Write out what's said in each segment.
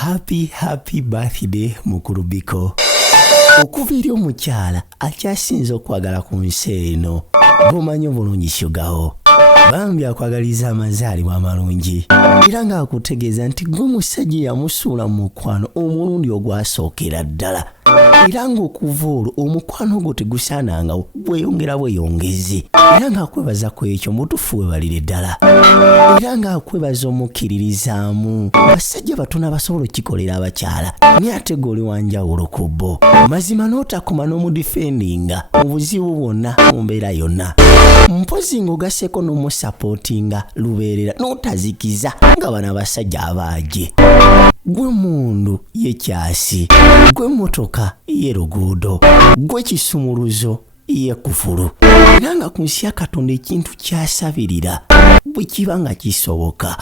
happy birthday Mukurubiko. Okuva eri omukyala akyasinze okwagala ku nsi eno bw'omanyi obulungi Shugaho bambi akwagaliza amazaalibwa amalungi era ng'akutegeeza nti gwe musajja yamusuula mu mukwano omulundi ogwasookera ddala era ng'okuva olwo omukwano ogwo tegusaananga bweyongezi era ng'akwebaza ku ekyo mutufu webalire ddala era ng'akwebaza omukkiririzaamu basajja batono abasobola okkikolera abakyala naye ate g'oli wanjawulo ku bo mazima n'otakoma n'omudifendinga mu buzibu bwonna mu mbeera yonna mpozi ng'ogaseeko n'omusapootinga lubeerera n'otazikiza nga bano abasajja abaaje gwe mundu ye kyasi gwe motoka ye luguudo gwe kisumuluzo ye kufulu era nga ku nsi ya Katonda ekintu kyasabirira bwe kiba nga kisoboka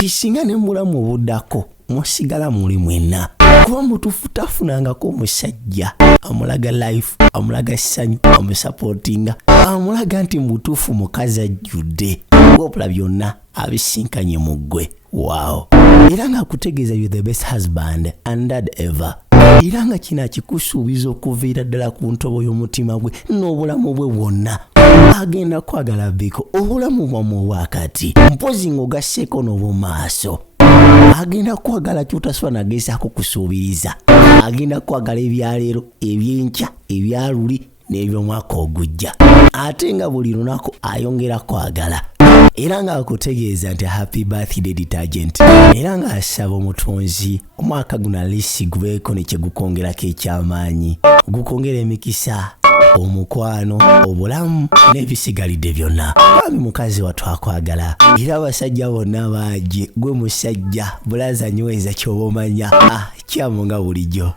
kisinga ne mulamu obuddako musigala muli mwenna kuba mutufu tafunangako omusajja amulaga life amulaga ssanyu amusapootinga amulaga nti mutufu mukazi ajjudde bwopula byonna abisinkanye mu ggwe wow era ng'akutegeeza you the best husband and dad ever era nga kino akikusuubiza okuviira ddala ku ntobo y'omutima gwe n'obulamu bwe bwonna agenda kwagala Biko obulamu bwamu obwakati mpozi ng'ogasseeko n'obw'omaaso agenda kwagala ky'otasobola nagezaako kusuubiriza agenda kwagala ebyaleero ebyenkya ebyaluli n'ebyomwaka ogujja ate nga buli lunaku ayongera kwagala era ng'akutegeeza nti happy birthday detergent era ng'asaba omutonzi omwaka guno alisi gubeeko ne kye gukongerako ekyamaanyi gukongera emikisa omukwano obulamu n'ebisigalidde byonna bambi mukazi watwakwagala era abasajja bonna baaje gwe musajja bulaza nyweza ky'oba omanya kyamu nga bulijjo.